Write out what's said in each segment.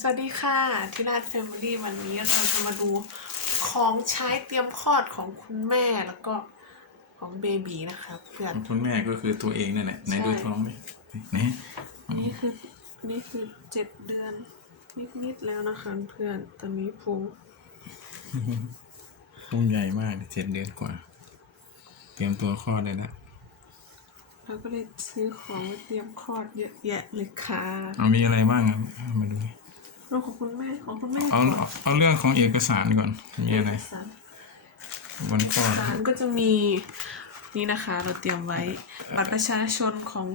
สวัสดีค่ะที่ราชแฟมิลี่วันนี้เราจะมาดูของใช้เตรียมคลอดของคุณแม่แล้วก็ของเบบีนะคะ เพื่อน คุณแม่ก็คือตัวเองนั่นแหละไหนใช่ดูท้องไหมไหนนี่คือนี่คือเจ็ดเดือน นิดๆแล้วนะคะเพื่อนตอนนี้พุงพุงใหญ่มากเจ็ดเดือนกว่า เตรียมตัวคลอดเลยนะเราก็เลยซื้อของมาเตรียมคลอดเยอะแยะเลยค่ะ เอามีอะไรบ้างครับเอามาดู รูปของคุณแม่ของคุณแม่เอาก่นเอาเอาเรื่องของเอกสารก่อนมีอะไรเอกสารวันคลอดฐานก็จะมีนี่นะคะเราเตรียมไว้บัตรประชาชนของ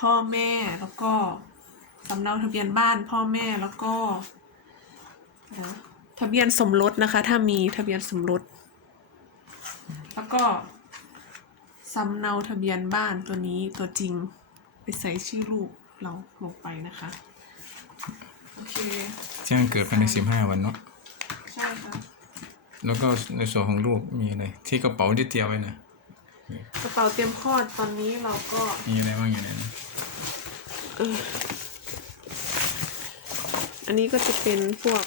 พ่อแม่แล้วก็สำเนาทะเบียนบ้านพ่อแม่แล้วก็นะทะเบียนสมรสนะคะ ถ้ามีทะเบียนสมรส แล้วก็สำเนาทะเบียนบ้านตัวนี้ตัวจริงไปใส่ชื่อลูกเราลงไปนะคะ โอเคแจ้งเกิดภายในสิบห้าวันเนาะ ใช่ค่ะ แล้วก็ในส่วนของลูกมีอะไร ที่กระเป๋าที่เตรียมไว้นะกระเป๋าเตรียมคลอดตอนนี้เราก็ มีอะไรบ้างอยู่ในนั้นเออ อันนี้ก็จะเป็นพวก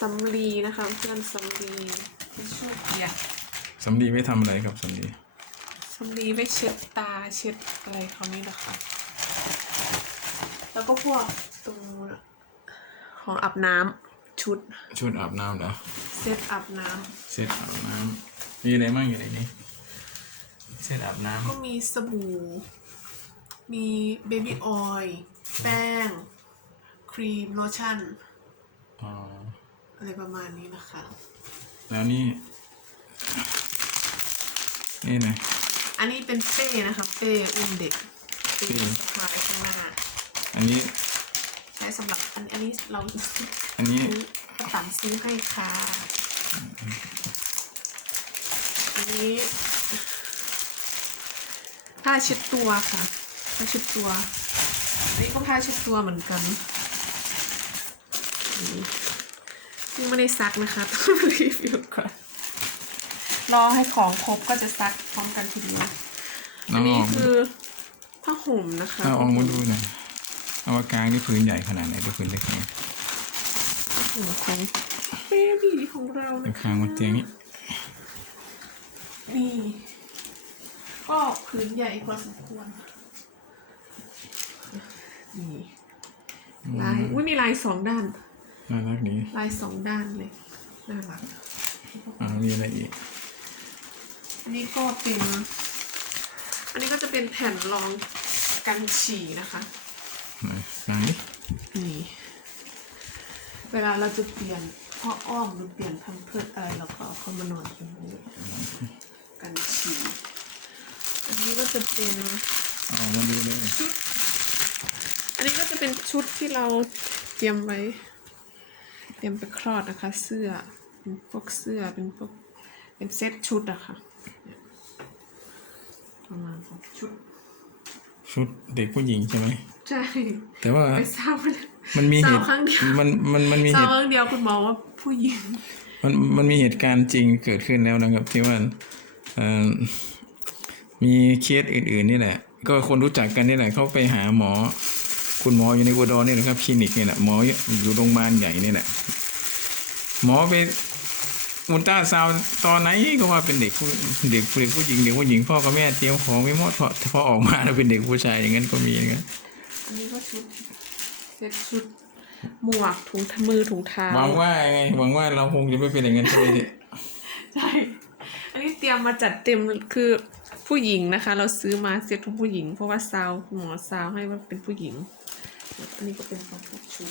สำลีนะคะ เพื่อนสำลีทิชชู่เปียกสำลีไว้ทำอะไรครับสำลีสำลีไว้เช็ดตาเช็ดอะไรเขานี่นะคะ แล้วก็พวกตรง ของอาบน้ำชุดชุดอาบน้ำเหรอเซตอาบน้ำเซตอาบน้ำมีอะไรบ้างอยู่ในนี้เซตอาบน้ำก็มีสบู่ มีเบบี้ออยล์แป้ง ครีมโลชั่นอ๋ออะไรประมาณนี้นะคะ แล้วนี่นี่ไงอันนี้เป็นเป้นะคะ เป้อุ้มเด็กเป้ เป้สะพายข้างหน้าอันนี้ใช้สำหรับอันอันนี้เราอันนี้ซื้อประตันซื้อให้ค่ะ อันนี้ผ้าเช็ดตัวค่ะผ้าเช็ดตัว อันนี้ก็ผ้าเช็ดตัวเหมือนกันนี่ยังไม่ได้ซักนะคะต้องรีวิวก่อนรอให้ของครบก็จะซักพร้อมกันทีเดียวน้อัอนงอนี้อกคือผ้าห่มนะคะเอาออกมาดูหน่อย เอามากลางนี่พื้นใหญ่ขนาดไหนดูพื้นเล็กไงผ้าห่มของเบบีของเราแต่นะข้างบนเตียงนี้นี่ก็พื้นใหญ่พอสมควรนี่ลายอุ้ยมีลายสองด้านน่ารักดีลายสองด้านเลยน่ารักอ่ามีอะไรอีกอันนี้ก็เป็น อันนี้ก็จะเป็นแผ่นรองกันฉี่นะคะ ไหนกลางนี้นี่เวลาเราจะเปลี่ยนพ่ออ้อมหรือเปลี่ยนพันเพิดอะไรเราก็เอาเข้ามานอนตรงนี้กันฉี่อันนี้ก็จะเป็นเอาออกมาดูเลยชุด อันนี้ก็จะเป็นชุดที่เราเตรียมไว้ เตรียมไปคลอดนะคะ เสื้อเป็นพวกเสื้อเป็นพวกเป็นเซ็ตชุดอะค่ะเนี่ยประมาณของชุด ชุดเด็กผู้หญิงใช่ไหมใช่แต่ว่าไปทราบมาเลยมันมีเหสาวตุครั้งเดียวมันมันมันมีทเหราบตุครั้งเดียวคุณหมอว่าผู้หญิงมันมันมีเหตุการณ์จริงเกิดขึ้นแล้วนะครับ ที่ว่าเอ่อมีเคสอื่นๆนี่แหละ ก็คนรู้จักกันนี่แหละเขาไปหาหมอ คุณหมออยู่ในอุดรนี่นะครับคลินิกนี่แหละหมออยู่โรงพยาบาลใหญ่นี่แหละหมอไป อุลตราซาวด์ตอนไหนก็ว่าเป็นเด็กผู้เด็กเด็กผู้หญิงเด็กผู้หญิงพ่อกับแม่เตรียมของไม่หมดพอพอออกมาแล้วเป็นเด็กผู้ชายอย่างนั้นก็มีนะครับอันนี้ก็ชุดเซ็ตชุดหมวกถุงมือถุงเท้าหวังว่าไงหวังว่าเราคงจะไม่เป็นอย่างนั้นใช่ไหมเนี่ยใช่อันนี้เตรียมมาจัดเต็มคือผู้หญิงนะคะ เราซื้อมาเซ็ตของผู้หญิง เพราะว่าซาวหมอซาวให้ว่าเป็นผู้หญิงอันนี้ก็เป็นของพวกชุด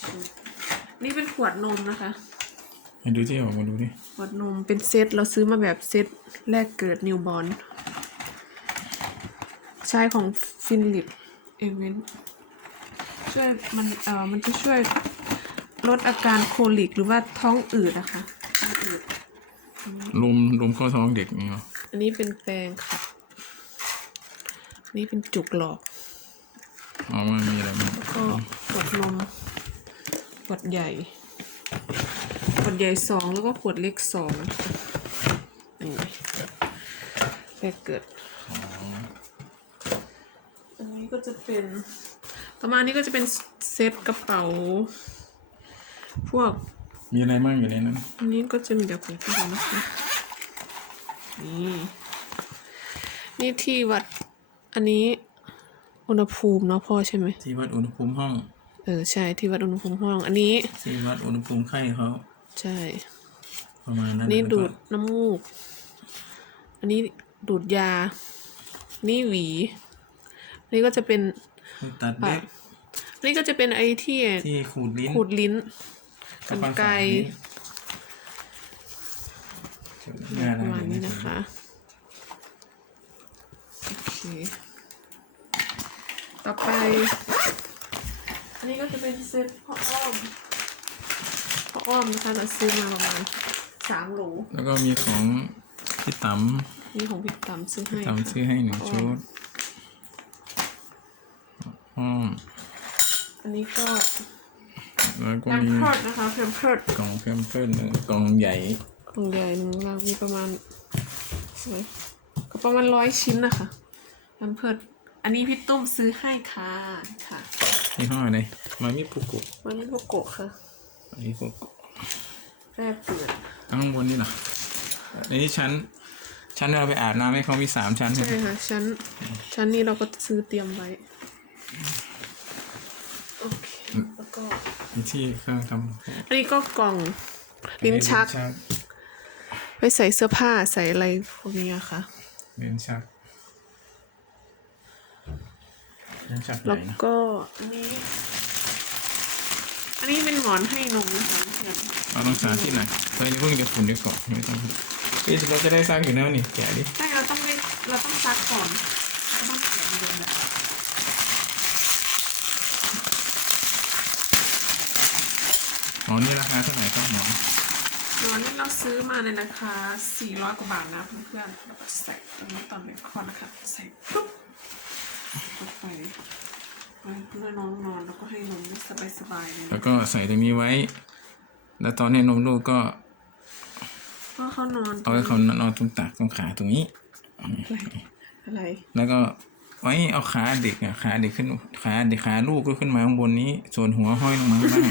ชุดนี่เป็นขวดนมนะคะให้ ดูที่ออกมาดูดิขวดนมเป็นเซตเราซื้อมาแบบเซตแรกเกิดนิวบอลใช้ของฟินลิปเอเวนช่วยมันเอ่อมันจะช่วยลดอาการโคลิกหรือว่าท้องอืดนะคะท้องอืดลมลมเข้าท้องเด็กนี่เหรออันนี้เป็นแปรงค่ะอันนี้เป็นจุกหลอกอ๋อมันมีอะไรบ้างแล้วก็ขวดนมขวดใหญ่ข วดใหญ่สองแล้วก็ขวดเล็กสองนี่แรกเกิด อันนี้ก็จะเป็นต่อมานี่ก็จะเป็นเซตกระเป๋า พวก มีอะไรบ้างอยู่ในนั้น อันนี้ก็จะมีเดี๋ยวผมให้ดูนะคะ นี่ นี่ที่วัด อันนี้อุณหภูมิเนาะพ่อใช่ไหมที่วัดอุณหภูมิห้อง เออใช่ที่วัดอุณหภูมิห้อง อันนี้ ที่วัดอุณหภูมิไข้เขา ใช่ ประมาณนั้นนี่แล้วก็ดูดน้ำมูก อันนี้ดูดยา นี่หวีอันนี้ก็จะเป็นตัดปะเล็บอันนี้ก็จะเป็นไอ้ที่ที่ขูดลิ้นขูดลิ้นกักับนความไกรสะอาดประมาณลิ้นี้นนะคะโอเคต่อไป อันนี้ก็จะเป็นเซตพ่ออ้อมพ่ ออ้อมนะคะเราซื้อมาประมาณสามโหลแล้วก็มีของพี่ต๋นี่ของพี่ต๋ำซื้อให้ำต๋ำซื้อให้หนึ่งชุดอ๋ออันนี้ก็แล้วก็แพมมีเพิร์ดนะคะแพมเพิร์ดกล่องเพิ่มเพิ่มหนึ่งกล่องใหญ่ของใหญ่หนึ่งเรามีประมาณสวยก็ประมาณร้อยชิ้นนะคะแพมเพิร์ดอันนี้พี่ตุ้มซื้อให้ค่ะค่ะยี่ห้ออะไรมามิปุกุวันนี้โกโกะค่ะ มามิปุกุ แรกเปลี่ยนข้างบนนี่เหรอในนี้ชั้น ชั้นเราไปอาบน้ำให้เขามีสามชั้นใช่ค่ะชั้น ชั้นนี้เราก็ซื้อเตรียมไว้ โอเค แล้วก็ มีที่เครื่องทำอันนี้ก็กล่องลิ้นชัก ไว้ใส่เสื้อผ้าใส่อะไรพวกนี้อะค่ะ ลิ้นชักลิ้นชักใหแล้ญ่วนะก็อันนี้ อันนี้เป็นหมอนให้นมนะคะเพื่อนเราต้องสาที่ไหนเฮ้ยนี่เพิ่งจะฝุ่นเดี๋ยวก่อนไม่ต้องเฮ้ยเราจะได้สร้างอยู่แล้วนี่แกะดิใช่เราต้องได้เราต้องซักก่อนเราต้องแกะดูแบบอ๋อนี่ราคาเท่าไหร่ครับหมอหมอนนี่เราซื้อมาในราคา400กว่าบาทนะเพื่อนๆแล้วก็ใส่ตรงนี้ตอนเบคอนนะคะใส่ปุ๊บลงไปไว้ เพื่อน้องนอนแล้วก็ให้นมได้สบายๆเลยแล้วก็ใส่ตรงนี้ไว้ แล้วตอนให้นมลูกก็ก็เขานอนเอาไว้เขานอนตรงตักตรงขาตรงนี้อะไรอะไร แล้วก็ไว้เอาขาเด็กอะขาเด็กขึ้นขาเด็กขาลูกก็ขึ้นมาข้างบนนี้ ส่วนหัวห้อยลงมาข้างล่าง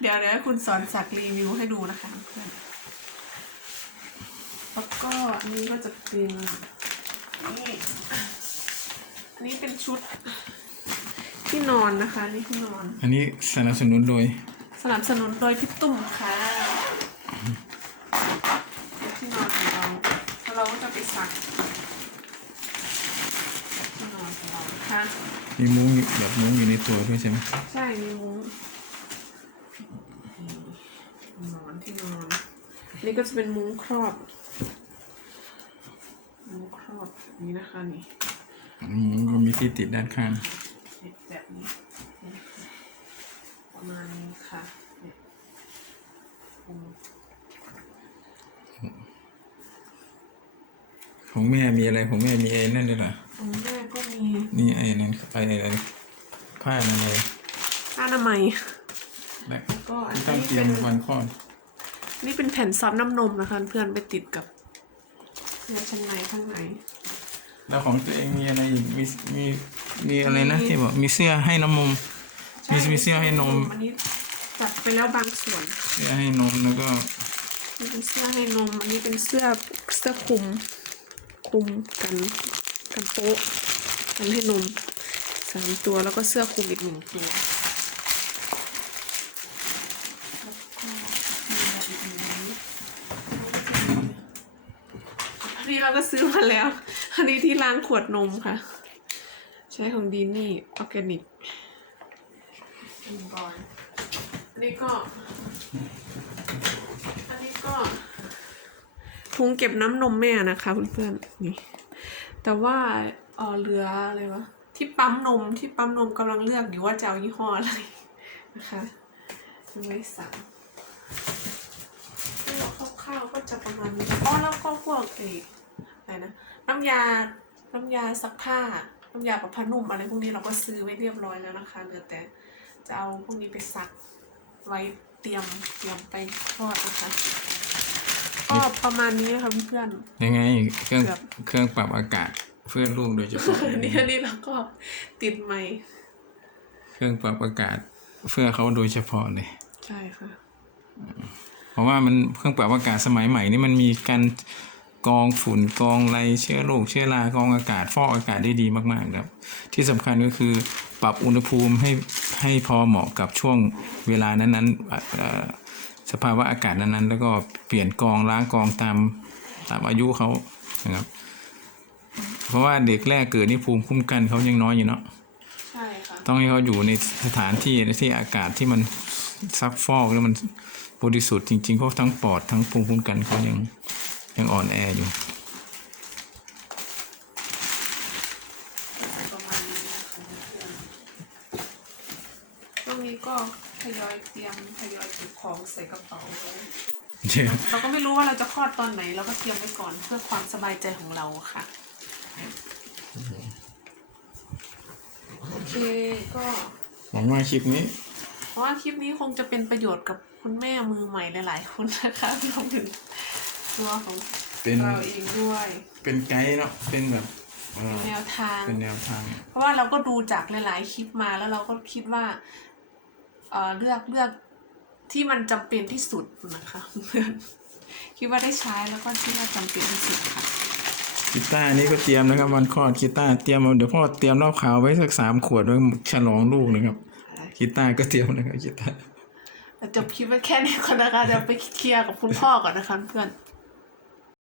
เดี๋ยวเดี๋ยวให้คุณสอนสักรีวิวให้ดูนะคะเพื่อนแล้วก็อันนี้ก็จะเป็นนี่ อันนี้เป็นชุดที่นอนนะคะนี่ที่นอน อันนี้สนับสนุนโดย สนับสนุนโดยพี่ตุ่มค่ะที่นอนของเราแล้วเราก็จะไปสักที่นอนของเรานะคะมีมุ้งอยู่แบบมุ้งอยู่ในตัวด้วยใช่ไหมใช่มีมุ้งนอนที่นอนนี่ก็จะเป็นมุ้งครอบ มุ้งครอบแบบนี้นะคะนี่ มุ้งก็มีที่ติดด้านข้างเนี่ยแบบนี้นี่ค่ะประมาณนี้ค่ะเนี่ยมุ้งของแม่มีอะไรของแม่มีไอ้นั่นด้วยเหรอตรงแม่ก็มีนี่ไอ้นั่นไอ้อะไรผ้าอะไรผ้าอนามัยและก็อันที่ต้องนี้เตรียเป็มนวันคลอดนี่เป็นแผ่นซับน้ำนมนะคะ เพื่อนไปติดกับเสื้อชั้นในข้างใน แล้วของตัวเองมีอะไรอีกมีมีมีอะไรนะมีที่บอกมีเสื้อให้น้ำนมมีมีเสื้อให้นมอันนี้จัดไปแล้วบางส่วนเสื้อให้นมแล้วก็นี่เป็นเสื้อให้นมอันนี้เป็นเสื้อเสื้อคลุมคลุมกันกันโป๊ะกันให้นมสามตัวแล้วก็เสื้อคลุมอีกหนึ่งตัวแล้วก็มีอะไรอีกไหมอันนี้เราก็ซื้อมาแล้ว อันนี้ที่ล้างขวดนมค่ะ ใช้ของดีนี่ออร์แกนิกอันนี้ก่อนอันนี้ก็ อันนี้ก็ถุงเก็บน้ำนมแม่นะคะเพื่อนๆนี่ แต่ว่าเออเหลืออะไรวะที่ปั๊มนมที่ปั๊มนมกำลังเลือกอยู่ว่าจะเอายี่ห้ออะไรนะคะยังไม่สั่งที่เราคร่าวๆก็จะประมาณนี้อ๋อแล้วก็พวกไอ้อะไรนะ น้ำยา น้ำยาซักผ้า น้ำยาปรับผ้านุ่มอะไรพวกนี้เราก็ซื้อไว้เรียบร้อยแล้วนะคะ เหลือแต่จะเอาพวกนี้ไปซักไว้เตรียมเตรียมไปทอดนะคะก็ประมาณนี้นะคะเพื่อน ยังไงเครื่องเกือบเครื่องปรับอากาศเพื่อนลูกโดยเฉพาะอันนี้อันนี้เราก็ติดใหม่เครื่องปรับอากาศเพื่อเขาโดยเฉพาะเลย ใช่ค่ะ เพราะว่ามันเครื่องปรับอากาศสมัยใหม่นี่มันมีการ กรองฝุ่นกรองไรเชื้อโรคเชื้อรากรองอากาศฟอกอากาศได้ดีมากๆครับ ที่สำคัญก็คือปรับอุณหภูมิให้ให้พอเหมาะกับช่วงเวลานั้นๆเอ่อเอ่อสภาวะอากาศนั้นๆ แล้วก็เปลี่ยนกรองล้างกรองตามตามอายุเขานะครับ เพราะว่าเด็กแรกเกิดนี่ภูมิคุ้มกันเขายังน้อยอยู่เนาะใช่ค่ะต้องให้เขาอยู่ในสถานที่ที่อากาศที่มันซักฟอกแล้วมันบริสุทธิ์จริงๆเพราะทั้งปอดทั้งภูมิคุ้มกันเขายัง ยังอ่อนแออยู่ประมาณนี้นะคะเพื่อนช่วงนี้ก็ทยอยเตรียมทยอยเก็บของใส่กระเป๋าไว้เดี๋ยวเราก็ไม่รู้ว่าเราจะคลอดตอนไหน เราก็เตรียมไว้ก่อนเพื่อความสบายใจของเราค่ะ โอเคก็หวังว่าคลิปนี้ เพราะว่าคลิปนี้คงจะเป็นประโยชน์กับคุณแม่มือใหม่หลายๆคนนะคะรวมถึง ตัวของเป็นเราเองด้วย เป็นไกด์เนาะเป็นแบบเอ่อแนวทาง เป็นแนวทาง เพราะว่าเราก็ดูจากหลาย ๆ คลิปมาแล้วเราก็คิดว่าเอ่อเลือกเลือกที่มันจำเป็นที่สุดนะคะเพื่อนคิดว่าได้ใช้แล้วก็คิดว่าจำเป็นที่สุดค่ะกีตาร์นี้ก็เตรียมนะครับวันคลอดกีตาร์เตรียมเอาเดี๋ยวพ่อเตรียมเหล้าขาวไว้สักสามขวดไว้ฉลองลูกนะครับกีตาร์ก็เตรียมนะครับกีตาร์ แต่จบคลิปไว้แค่นี้ก่อนนะคะเดี๋ยวไปเคลียร์กับคุณพ่อก่อนนะคะเพื่อน